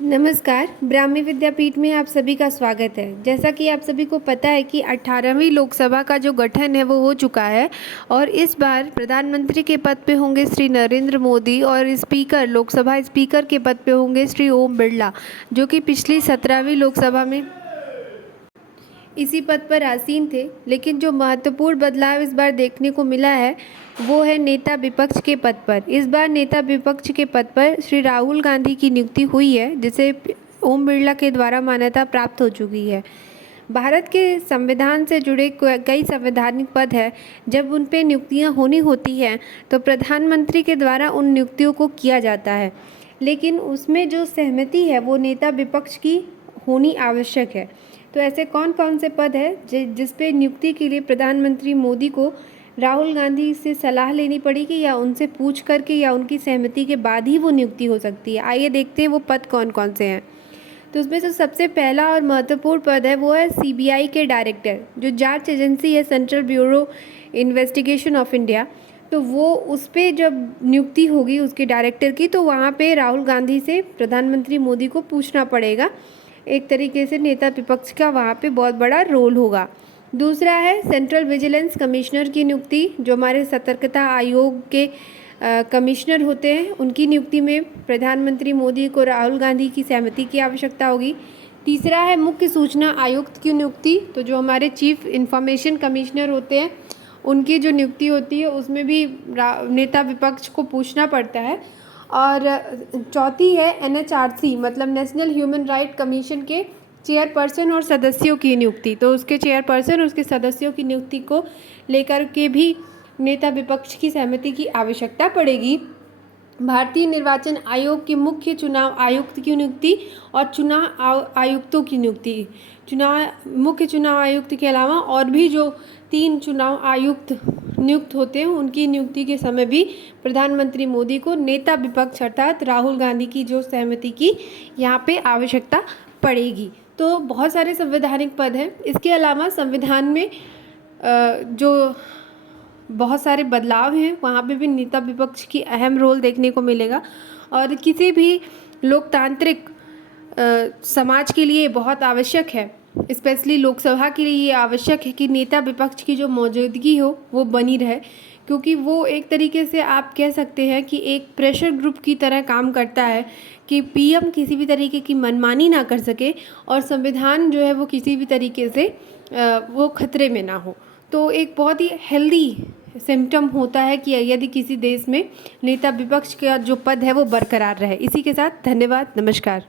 नमस्कार, ब्राह्मी विद्यापीठ में आप सभी का स्वागत है। जैसा कि आप सभी को पता है कि 18वीं लोकसभा का जो गठन है वो हो चुका है और इस बार प्रधानमंत्री के पद पे होंगे श्री नरेंद्र मोदी और स्पीकर लोकसभा स्पीकर के पद पे होंगे श्री ओम बिरला, जो कि पिछली 17वीं लोकसभा में इसी पद पर आसीन थे। लेकिन जो महत्वपूर्ण बदलाव इस बार देखने को मिला है वो है नेता विपक्ष के पद पर। इस बार नेता विपक्ष के पद पर श्री राहुल गांधी की नियुक्ति हुई है, जिसे ओम बिरला के द्वारा मान्यता प्राप्त हो चुकी है। भारत के संविधान से जुड़े कई संवैधानिक पद हैं। जब उन पे नियुक्तियां होनी होती हैं तो प्रधानमंत्री के द्वारा उन नियुक्तियों को किया जाता है, लेकिन उसमें जो सहमति है वो नेता विपक्ष की होनी आवश्यक है। तो ऐसे कौन कौन से पद हैं जिस पे नियुक्ति के लिए प्रधानमंत्री मोदी को राहुल गांधी से सलाह लेनी पड़ेगी या उनसे पूछ करके या उनकी सहमति के बाद ही वो नियुक्ति हो सकती है। आइए देखते हैं वो पद कौन कौन से हैं। तो उसमें जो सबसे पहला और महत्वपूर्ण पद है वो है सीबीआई के डायरेक्टर, जो जांच एजेंसी है central bureau investigation of India. तो वो उस पर जब नियुक्ति होगी उसके डायरेक्टर की, तो वहाँ पे राहुल गांधी से प्रधानमंत्री मोदी को पूछना पड़ेगा। एक तरीके से नेता विपक्ष का वहाँ पे बहुत बड़ा रोल होगा। दूसरा है सेंट्रल विजिलेंस कमिश्नर की नियुक्ति, जो हमारे सतर्कता आयोग के कमिश्नर होते हैं, उनकी नियुक्ति में प्रधानमंत्री मोदी को राहुल गांधी की सहमति की आवश्यकता होगी। तीसरा है मुख्य सूचना आयुक्त की नियुक्ति, तो जो हमारे चीफ इंफॉर्मेशन कमिश्नर होते हैं उनकी जो नियुक्ति होती है उसमें भी नेता विपक्ष को पूछना पड़ता है। और चौथी है एनएचआरसी मतलब नेशनल ह्यूमन राइट कमीशन के चेयरपर्सन और सदस्यों की नियुक्ति। तो उसके चेयरपर्सन और उसके सदस्यों की नियुक्ति को लेकर के भी नेता विपक्ष की सहमति की आवश्यकता पड़ेगी। भारतीय निर्वाचन आयोग के मुख्य चुनाव आयुक्त की नियुक्ति और चुनाव आयुक्तों की नियुक्ति। मुख्य चुनाव आयुक्त के अलावा और भी जो 3 चुनाव आयुक्त नियुक्त होते हैं उनकी नियुक्ति के समय भी प्रधानमंत्री मोदी को नेता विपक्ष अर्थात राहुल गांधी की जो सहमति की यहाँ पे आवश्यकता पड़ेगी। तो बहुत सारे संवैधानिक पद हैं। इसके अलावा संविधान में जो बहुत सारे बदलाव हैं वहाँ पे भी नेता विपक्ष की अहम रोल देखने को मिलेगा। और किसी भी लोकतांत्रिक समाज के लिए बहुत आवश्यक है, स्पेशली लोकसभा के लिए ये आवश्यक है कि नेता विपक्ष की जो मौजूदगी हो वो बनी रहे, क्योंकि वो एक तरीके से आप कह सकते हैं कि एक प्रेशर ग्रुप की तरह काम करता है कि पीएम किसी भी तरीके की मनमानी ना कर सके और संविधान जो है वो किसी भी तरीके से वो खतरे में ना हो। तो एक बहुत ही हेल्दी सिम्टम होता है कि यदि किसी देश में नेता विपक्ष का जो पद है वो बरकरार रहे। इसी के साथ धन्यवाद, नमस्कार।